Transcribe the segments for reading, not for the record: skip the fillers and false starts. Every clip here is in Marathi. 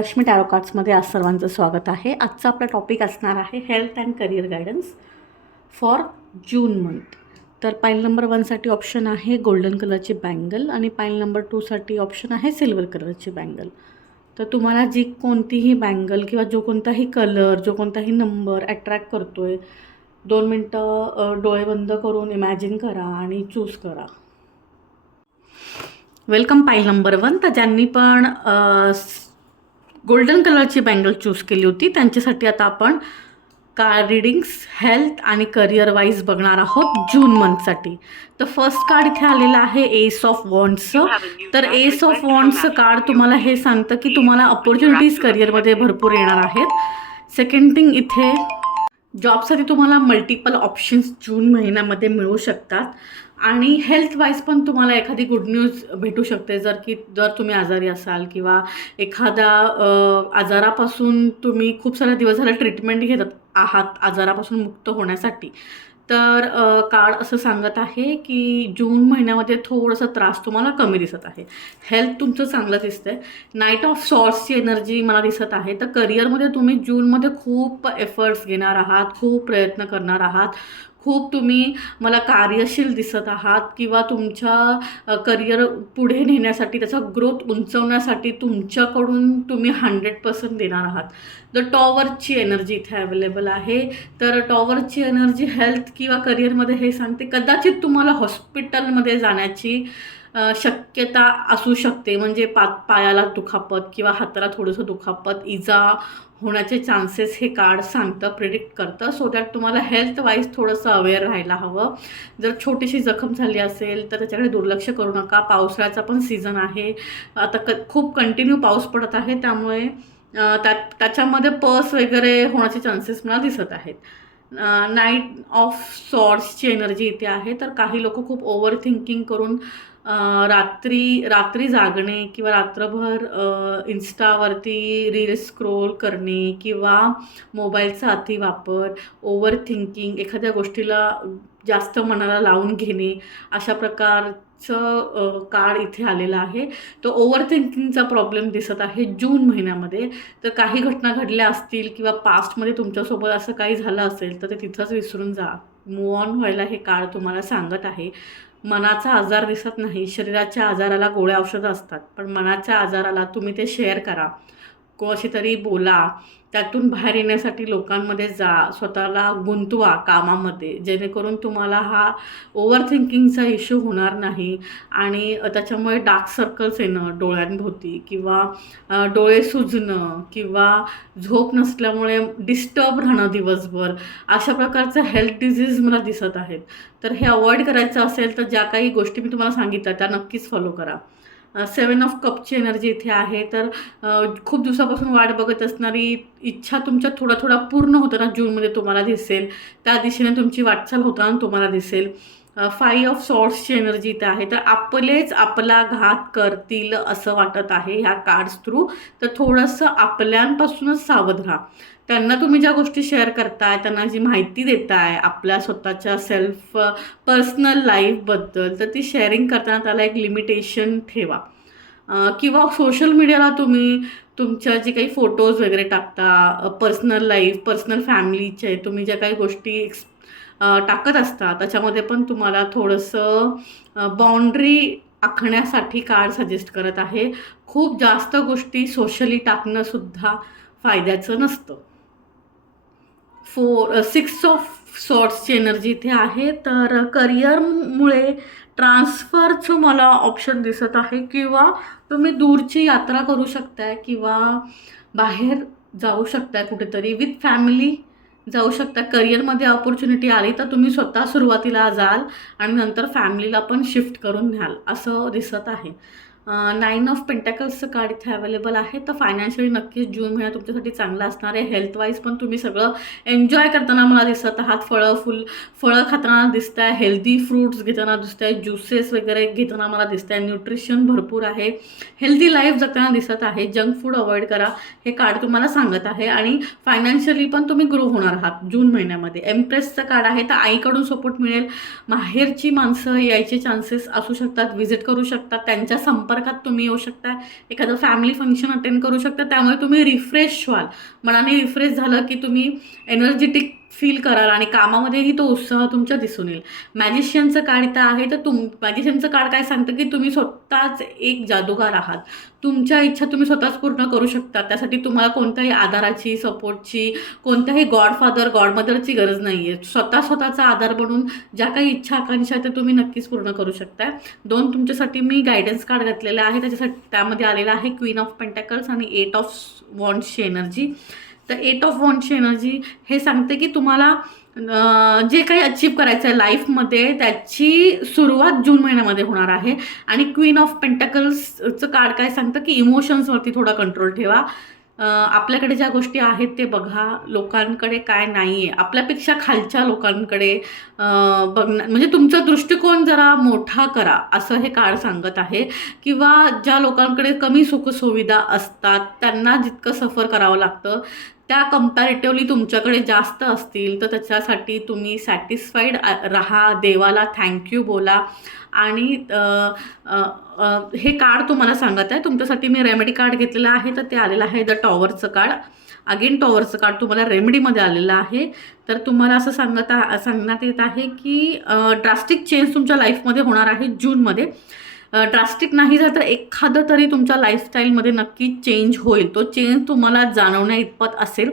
रश्मी टॅरो कार्ड्समध्ये आज सर्वांचं स्वागत आहे. आजचा आपला टॉपिक असणार आहे health and career guidance for June month. तर पाईल नंबर 1साठी ऑप्शन आहे गोल्डन कलरची बँगल आणि पाईल नंबर 2साठी ऑप्शन आहे सिल्वर कलरची बँगल. तर तुम्हाला जी कोणतीही बँगल किंवा जो कोणताही कलर, जो कोणताही नंबर अट्रॅक्ट करतो आहे, 2 मिनटं डोळे बंद करून इमॅजिन करा आणि चूज करा. वेलकम पाईल नंबर 1. तर ज्यांनी पण गोल्डन कलरची बँगल चूज केली होती त्यांच्यासाठी आता आपण कार्ड रीडिंग्स हेल्थ आणि करिअर वाईज बघणार आहोत जून मंथसाठी. तर फर्स्ट कार्ड इथे आलेलं आहे एस ऑफ वॉन्ड्सचं. तर एस ऑफ वॉन्ड्सचं कार्ड तुम्हाला हे सांगतं की तुम्हाला अपॉर्च्युनिटीज करिअरमध्ये भरपूर येणार आहेत. सेकंड थिंग, इथे जॉबसाठी तुम्हाला मल्टिपल ऑप्शन्स जून महिन्यामध्ये मिळू शकतात आणि हेल्थ वाईज पण तुम्हाला एखादी गुड न्यूज भेटू शकते. जर तुम्ही आजारी असाल किंवा एखाद्या आजारापासून तुम्ही खूप सारे दिवस झाले ट्रीटमेंट घेत आहात आजारापासून मुक्त होण्यासाठी, तर कार्ड असं सांगत आहे की जून महिन्यामध्ये थोडंसं त्रास तुम्हाला कमी दिसत आहे. हेल्थ तुमचं चांगलं दिसतं आहे. नाईट ऑफ सॉर्ट्सची एनर्जी मला दिसत आहे. तर करिअरमध्ये तुम्ही जूनमध्ये खूप एफर्ट्स घेणार आहात, खूप प्रयत्न करणार आहात, खूप तुम्ही मला कार्यशील दिसत आहात किंवा तुमच्या करिअर पुढे नेण्यासाठी, त्याचा ग्रोथ उंचवण्यासाठी तुमच्याकडून तुम्ही 100% देणार आहात. द टॉवरची एनर्जी इथे अवेलेबल आहे. तर टॉवरची एनर्जी हेल्थ किंवा करिअरमध्ये हे सांगते कदाचित तुम्हाला हॉस्पिटलमध्ये जाण्याची शक्यता असू शकते. म्हणजे पायाला दुखापत किंवा हाताला थोडंसं दुखापत, इजा होण्याचे चान्सेस हे कार्ड सांगतं, प्रिडिक्ट करतं. सो दॅट तुम्हाला हेल्थ वाईज थोडंसं अवेअर राहायला हवं. जर छोटीशी जखम झाली असेल तर त्याच्याकडे दुर्लक्ष करू नका. पावसाळ्याचा पण सीझन आहे. आता खूप कंटिन्यू पाऊस पडत आहे, त्यामुळे त्याच्यामध्ये पर्स वगैरे होण्याचे चान्सेस मला दिसत आहेत. नाईट ऑफ सॉर्ट्सची एनर्जी इथे आहे. तर काही लोक खूप ओव्हर थिंकिंग करून रात्री जागणे किंवा रात्रभर इन्स्टावरती रील्स स्क्रोल करणे किंवा मोबाईलचा अतिवापर, ओव्हर थिंकिंग, एखाद्या गोष्टीला जास्त मनाला लावून घेणे, अशा प्रकारचं कार्ड इथे आलेलं आहे. तो ओव्हर थिंकिंगचा प्रॉब्लेम दिसत आहे जून महिन्यामध्ये. तर काही घटना घडल्या असतील किंवा पास्टमध्ये तुमच्यासोबत असं काही झालं असेल तर ते तिथंच विसरून जा. मूव ऑन व्हायला हे कार्ड तुम्हाला सांगत आहे. मनाचा आजार दिसत नाही. शरीराच्या आजाराला गोळ्या औषधं असतात, पण मनाच्या आजाराला तुम्ही ते शेअर करा, कोणाशी तरी बोला, त्यातून बाहेर येण्यासाठी लोकांमध्ये जा, स्वतःला गुंतवा कामामध्ये, जेणेकरून तुम्हाला हा ओव्हर थिंकिंगचा इश्यू होणार नाही आणि त्याच्यामुळे डार्क सर्कल्स येणं डोळ्यांभोवती किंवा डोळे सुजणं किंवा झोप नसल्यामुळे डिस्टर्ब राहणं दिवसभर, अशा प्रकारचं हेल्थ डिझीज मला दिसत आहेत. तर हे अवॉइड करायचं असेल तर ज्या काही गोष्टी मी तुम्हाला सांगितल्या त्या नक्कीच फॉलो करा. 7 ऑफ कपची एनर्जी इथे आहे. तर खूप दिवसापासून वाट बघत असणारी इच्छा तुमच्या थोडा पूर्ण होताना जूनमध्ये तुम्हाला दिसेल. त्या दिशेने तुमची वाटचाल होताना तुम्हाला दिसेल. 5 ऑफ सॉर्ट्सची एनर्जी इथे आहे. तर आपलेच आपला घात करतील असं वाटत आहे ह्या कार्ड्स थ्रू. तर थोडंसं आपल्यांपासूनच सावध राहा. त्यांना तुम्ही ज्या गोष्टी शेअर करताय, त्यांना जी माहिती देताय आपल्या स्वतःच्या पर्सनल लाईफबद्दल, तर ती शेअरिंग करताना त्याला एक लिमिटेशन ठेवा. किंवा सोशल मीडियाला तुम्ही तुमच्या जे काही फोटोज वगैरे टाकता, पर्सनल लाईफ, पर्सनल फॅमिलीचे तुम्ही ज्या काही गोष्टी टाकत असता, त्याच्यामध्ये पण तुम्हाला थोडंसं बाउंड्री आखण्यासाठी कार्ड सजेस्ट करत आहे. खूप जास्त गोष्टी सोशली टाकणंसुद्धा फायद्याचं नसतं. 6 ऑफ सॉर्ट्सची एनर्जी इथे आहे. तर करिअरमुळे ट्रान्सफरचं मला ऑप्शन दिसत आहे किंवा तुम्ही दूरची यात्रा करू शकताय किंवा बाहेर जाऊ शकताय, कुठेतरी विथ फॅमिली जाऊ शकता. करिअरमध्ये अपॉर्च्युनिटी आली तर तुम्ही स्वतः सुरुवातीला जाल आणि नंतर फॅमिलीला पण शिफ्ट करून न्याल असं दिसत आहे. 9 ऑफ पेंटॅकल्सचं कार्ड इथे अवेलेबल आहे. तर फायनान्शियली नक्कीच जून महिना तुमच्यासाठी चांगला असणार आहे. हेल्थवाईज पण तुम्ही सगळं एन्जॉय करताना मला दिसत आहात. फळं खाताना दिसत आहे, हेल्दी फ्रूट्स घेताना दिसत आहे, ज्युसेस वगैरे घेताना मला दिसत आहे, न्यूट्रिशन भरपूर आहे, हेल्दी लाईफ जगताना दिसत आहे. जंक फूड अवॉइड करा हे कार्ड तुम्हाला सांगत आहे. आणि फायनान्शियली पण तुम्ही ग्रो होणार आहात जून महिन्यामध्ये. एम्प्रेसचं कार्ड आहे. तर आईकडून सपोर्ट मिळेल. माहेरची माणसं यायचे चान्सेस असू शकतात, व्हिजिट करू शकतात, त्यांच्या संपर्कात तुम्ही येऊ शकता, एखादं फॅमिली फंक्शन अटेंड करू शकता. त्यामुळे तुम्ही रिफ्रेश व्हाल. मनाने रिफ्रेश झालं की तुम्ही एनर्जेटिक फील कराल आणि कामामध्येही तो उत्साह तुमच्या दिसून येईल. मॅजिशियनचं कार्ड इथं आहे, तर मॅजिशियनचं कार्ड काय सांगतं की तुम्ही स्वतःच एक जादूगार आहात. तुमच्या इच्छा तुम्ही स्वतःच पूर्ण करू शकता. त्यासाठी तुम्हाला कोणत्याही आधाराची, सपोर्टची, कोणत्याही गॉडफादर, गॉडमदरची गरज नाही आहे. स्वतःचा आधार बनून ज्या काही इच्छा, आकांक्षा आहेत त्या तुम्ही नक्कीच पूर्ण करू शकता. 2 तुमच्यासाठी मी गायडन्स कार्ड घातलेले आहे. त्यामध्ये आलेलं आहे क्वीन ऑफ पेंटॅकल्स आणि 8 ऑफ वॉन्ड्सची एनर्जी. तर 8 ऑफ वॉन्ड्सची एनर्जी हे सांगते की तुम्हाला जे काही अचीव करायचं आहे लाईफमध्ये त्याची सुरुवात जून महिन्यामध्ये होणार आहे. आणि क्वीन ऑफ पेंटॅकल्सचं कार्ड काय सांगतं की इमोशन्सवरती थोडा कंट्रोल ठेवा. आपल्याकडे ज्या गोष्टी आहेत ते बघा, लोकांकडे काय नाही आहे, आपल्यापेक्षा खालच्या लोकांकडे बघणं, म्हणजे तुमचा दृष्टिकोन जरा मोठा करा असं हे कार्ड सांगत आहे. किंवा ज्या लोकांकडे कमी सुखसुविधा असतात त्यांना जितकं सफर करावं लागतं त्या कम्पॅरेटिव्हली तुमच्याकडे जास्त असतील, तर त्याच्यासाठी तुम्ही सॅटिस्फाईड राहा, देवाला थँक्यू बोला. आणि हे कार्ड तुम्हाला सांगत आहे. तुमच्यासाठी मी रेमेडी कार्ड घेतलेलं आहे, तर ते आलेलं आहे द टॉवरचं कार्ड. अगेन टॉवरचं कार्ड तुम्हाला रेमेडीमध्ये आलेलं आहे. तर तुम्हाला असं सांगण्यात येत आहे की ड्रास्टिक चेंज तुमच्या लाईफमध्ये होणार आहे जूनमध्ये. ड्रास्टिक नाही झालं तर एखादं तरी तुमच्या लाईफस्टाईलमध्ये नक्की चेंज होईल. तो चेंज तुम्हाला जाणवण्या इतपत असेल.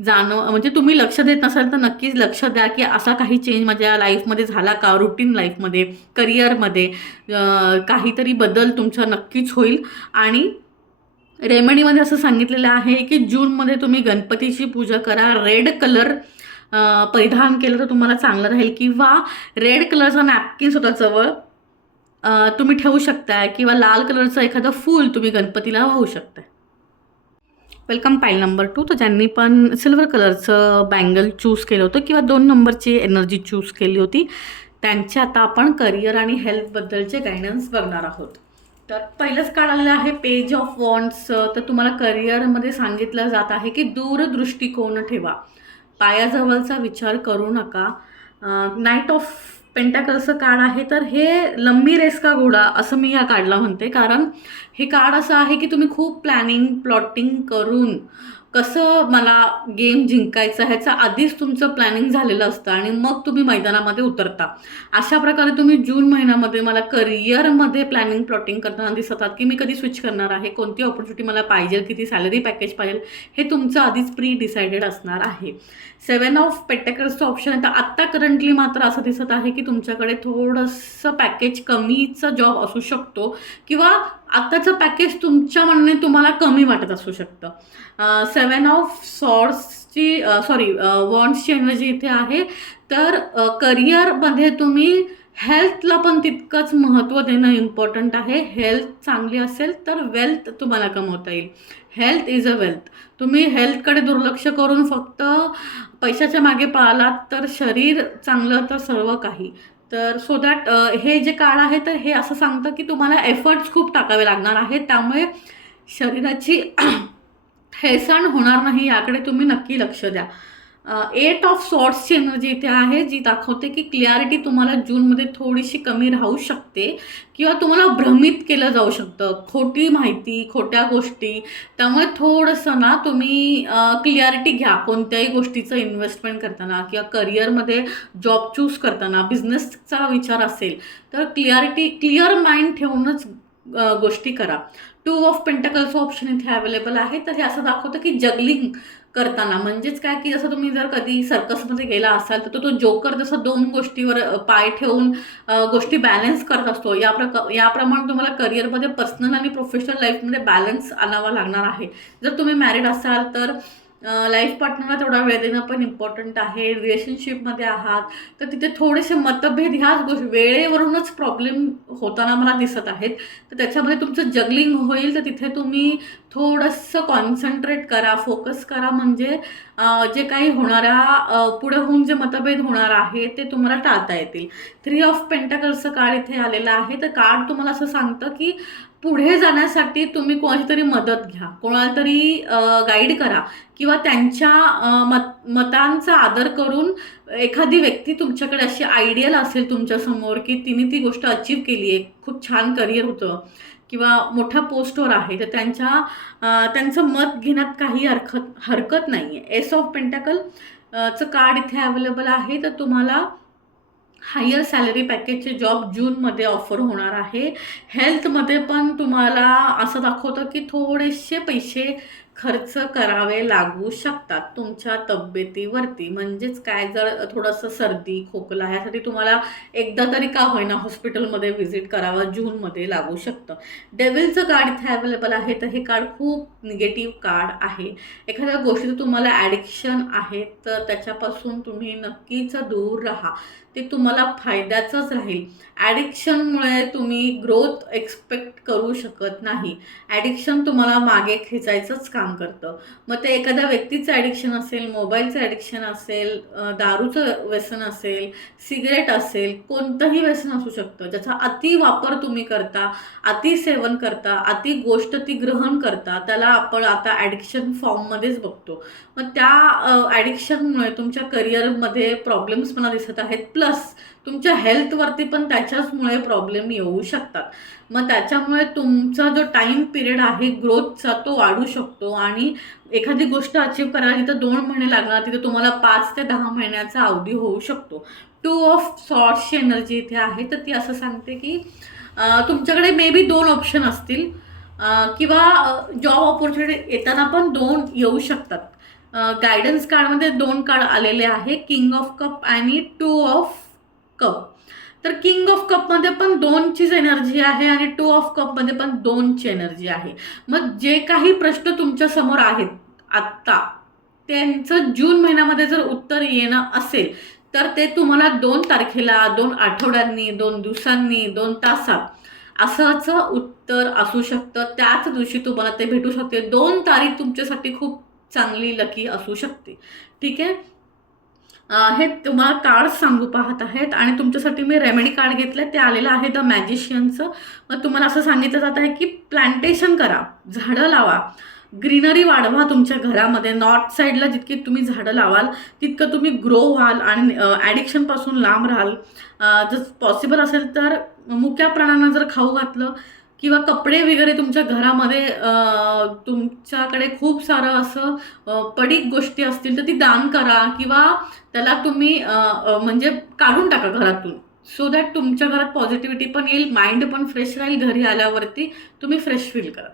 म्हणजे तुम्ही लक्ष देत नसाल तर नक्कीच लक्ष द्या की असा काही चेंज माझ्या लाईफमध्ये झाला का, रुटीन लाईफमध्ये, करिअरमध्ये काहीतरी बदल तुमचा नक्कीच होईल. आणि रेमेडीमध्ये असं सांगितलेलं आहे की जूनमध्ये तुम्ही गणपतीची पूजा करा. रेड कलर परिधान केलं तर तुम्हाला चांगलं राहील. किंवा रेड कलरचा नॅपकिन स्वतःजवळ तुम्ही ठेवू शकताय. किंवा लाल कलरचं एखादं फूल तुम्ही गणपतीला वाहू शकताय. वेलकम पाईल नंबर 2. तर ज्यांनी पण सिल्वर कलरचं बँगल चूज केलं होतं किंवा 2 नंबरची एनर्जी चूज केली होती त्यांचे आता आपण करिअर आणि हेल्थबद्दलचे गायडन्स बघणार आहोत. तर पहिलंच कार्ड आलेलं आहे पेज ऑफ वॉन्ड्स. तर तुम्हाला करिअरमध्ये सांगितलं जात आहे की दूरदृष्टिकोन ठेवा, पायाजवळचा विचार करू नका. नाईट ऑफ पेंटॅकल्सचं कार्ड आहे. तर हे लंबी रेस का घोडा असं मी या कार्डला म्हणते, कारण हे कार्ड असं आहे की तुम्ही खूप प्लॅटिंग करून कसं मला गेम जिंकायचा ह्याचं आधीच तुमचं प्लॅनिंग झालेलं असतं आणि मग तुम्ही मैदानामध्ये उतरता. अशा प्रकारे तुम्ही जून महिन्यामध्ये मला करिअरमध्ये प्लॅटिंग करताना दिसत आहात की मी कधी स्विच करणार आहे, कोणती ऑपॉर्च्युनिटी मला पाहिजे, किती सॅलरी पॅकेज पाहिजे, हे तुमचं आधीच प्री डिसाइडेड असणार आहे. 7 ऑफ पेंटॅकल्सचं ऑप्शन आहे. तर आत्ता करंटली मात्र असं दिसत आहे की तुमच्याकडे थोडंसं पॅकेज कमीचं जॉब असू शकतो किंवा आत्ताचं पॅकेज तुमच्या म्हणणे तुम्हाला कमी वाटत असू शकतं. 7 ऑफ सॉर्ड्सची वॉन्ड्सची एनर्जी इथे आहे. तर करिअरमध्ये तुम्ही हेल्थला पण तितकंच महत्त्व देणं इम्पॉर्टंट आहे. हेल्थ चांगली असेल तर वेल्थ तुम्हाला कमवता येईल. Health is a wealth. तुम्ही हेल्थकडे दुर्लक्ष करून फक्त पैशाच्या मागे पळालात तर शरीर चांगलं तर सर्व काही. तर सो दॅट हे जे कार्ड आहे तर हे असं सांगतं की तुम्हाला एफर्ट्स खूप टाकावे लागणार आहेत. त्यामुळे शरीराची हेळसांड होणार नाही याकडे तुम्ही नक्की लक्ष द्या. 8 ऑफ सॉर्ड्सची एनर्जी इथे आहे, जी दाखवते की क्लिअरिटी तुम्हाला जूनमध्ये थोडीशी कमी राहू शकते किंवा तुम्हाला भ्रमित केलं जाऊ शकतं, खोटी माहिती, खोट्या गोष्टी. त्यामुळे थोडंसं ना तुम्ही क्लिअरिटी घ्या कोणत्याही गोष्टीचं इन्व्हेस्टमेंट करताना किंवा करिअरमध्ये जॉब चूज करताना, बिझनेसचा विचार असेल तर क्लिअर माइंड ठेवूनच गोष्टी करा. 2 ऑफ पेंटॅकल्सचं ऑप्शन इथे अवेलेबल आहे. तर हे असं दाखवतं की जगलिंग करताना, म्हणजेच काय की जसं तुम्ही जर कधी सर्कसमध्ये गेला असाल तर तो जोकर जसं 2 गोष्टीवर पाय ठेवून गोष्टी बॅलन्स करत असतो, याप्रमाणे तुम्हाला करिअरमध्ये पर्सनल आणि प्रोफेशनल लाईफमध्ये बॅलन्स आणावा लागणार आहे. जर तुम्ही मॅरिड असाल तर लाईफ पार्टनरला तेवढा वेळ देणं पण इम्पॉर्टंट आहे. रिलेशनशिपमध्ये आहात तर तिथे थोडेसे मतभेद ह्याच गोष्टी वेळेवरूनच प्रॉब्लेम होताना मला दिसत आहेत. तर त्याच्यामध्ये तुमचं जगलिंग होईल. तर तिथे तुम्ही थोडंसं कॉन्सन्ट्रेट करा, फोकस करा, म्हणजे जे काही होणाऱ्या पुढे होऊन जे मतभेद होणार आहे ते तुम्हाला टाळता येतील. 3 ऑफ पेंटॅकल्सचं कार्ड इथे आलेलं आहे. तर कार्ड तुम्हाला असं सांगतं की पुढे जाण्यासाठी तुम्ही कोणाची तरी मदत घ्या, कोणाला तरी गाईड करा किंवा त्यांच्या मतांचा आदर करून एखादी व्यक्ती तुमच्याकडे अशी आयडियल असेल तुमच्यासमोर की तिने ती गोष्ट अचीव केली आहे, खूप छान करिअर होतं, किंवा मोठ्या पोस्टवर आहे, तर त्यांचं मत घेण्यात काही हरकत नाही आहे. एस ऑफ पेंटाकल चं कार्ड इथे अवेलेबल आहे. तर तुम्हाला हायर सॅलरी पॅकेजचे जॉब जूनमध्ये ऑफर होणार आहे. हेल्थमध्ये पण तुम्हाला असं दाखवतं की थोडेसे पैसे खर्च करावे लागू शकतात तुमच्या तब्येतीवरती. म्हणजेच काय, जर थोडंसं सर्दी, खोकला ह्यासाठी तुम्हाला एकदा तरी का होईना हॉस्पिटलमध्ये व्हिजिट करावा जूनमध्ये लागू शकतं. डेव्हिलचं कार्ड इथे अवेलेबल आहे. तर हे कार्ड खूप निगेटिव्ह कार्ड आहे. एखाद्या गोष्टीचं तुम्हाला ॲडिक्शन आहे तर त्याच्यापासून तुम्ही नक्कीच दूर राहा. ते तुम्हाला फायद्याचंच राहील. ॲडिक्शनमुळे तुम्ही ग्रोथ एक्सपेक्ट करू शकत नाही. ॲडिक्शन तुम्हाला मागे खेचायचंच काम करतं. मग ते एखाद्या व्यक्तीचं ॲडिक्शन असेल, मोबाईलचं ॲडिक्शन असेल, दारूचं व्यसन असेल, सिगरेट असेल, कोणतंही व्यसन असू शकतं. ज्याचा अति वापर तुम्ही करता, अति सेवन करता, अति गोष्ट ती ग्रहण करता, त्याला आपण आता ॲडिक्शन फॉर्ममध्येच बघतो. मग त्या ॲडिक्शनमुळे तुमच्या करिअरमध्ये प्रॉब्लेम्स मला दिसत आहेत. प्लस तुमच्या हेल्थवरती पण त्याच्याचमुळे प्रॉब्लेम येऊ शकतात. मग त्याच्यामुळे तुमचा जो टाईम पिरियड आहे ग्रोथचा तो वाढू शकतो आणि एखादी गोष्ट अचीव्ह करायला जिथं 2 महिने लागणार तिथे तुम्हाला 5 ते 10 महिन्याचा अवधी होऊ शकतो. 2 ऑफ सॉर्ट्सची एनर्जी इथे आहे. तर ती असं सांगते की तुमच्याकडे मे बी 2 ऑप्शन असतील किंवा जॉब ऑपॉर्च्युनिटी येताना पण 2 येऊ शकतात. गायडन्स कार्डमध्ये 2 कार्ड आलेले आहे, किंग ऑफ कप आणि 2 ऑफ कप. तर किंग ऑफ कपमध्ये पण 2चीच एनर्जी आहे आणि 2 ऑफ कपमध्ये पण 2ची एनर्जी आहे. मग जे काही प्रश्न तुमच्या समोर आहेत आत्ता, त्यांचं जून महिन्यामध्ये जर उत्तर येणं असेल तर ते तुम्हाला 2 तारखेला, 2 आठवड्यांनी, 2 दिवसांनी, 2 तासात असंच उत्तर असू शकतं. त्याच दिवशी तुम्हाला ते भेटू शकते. 2 तारीख तुमच्यासाठी खूप चांगली लकी असू शकते. ठीक आहे. हे तुम्हाला कार्ड सांगू पाहत आहेत आणि तुमच्यासाठी मी रेमेडी कार्ड घेतलं, ते आलेलं आहे द मॅजिशियनचं. मग तुम्हाला असं सांगितलं जात आहे की प्लांटेशन करा, झाडं लावा, ग्रीनरी वाढवा तुमच्या घरामध्ये. नॉर्थ साईडला जितकी तुम्ही झाडं लावाल तितकं तुम्ही ग्रो व्हाल आणि ॲडिक्शनपासून लांब राहाल. जर पॉसिबल असेल तर मुक्या प्राण्यांना जर खाऊ घातलं किंवा कपडे वगैरे तुमच्या घरामध्ये तुमच्याकडे खूप सारं असं पडीक गोष्टी असतील तर ती दान करा किंवा त्याला तुम्ही म्हणजे काढून टाका घरातून. सो दॅट तुमच्या घरात पॉझिटिव्हिटी पण येईल, माइंड पण फ्रेश राहील. घरी आल्यावरती तुम्ही फ्रेश फील करा.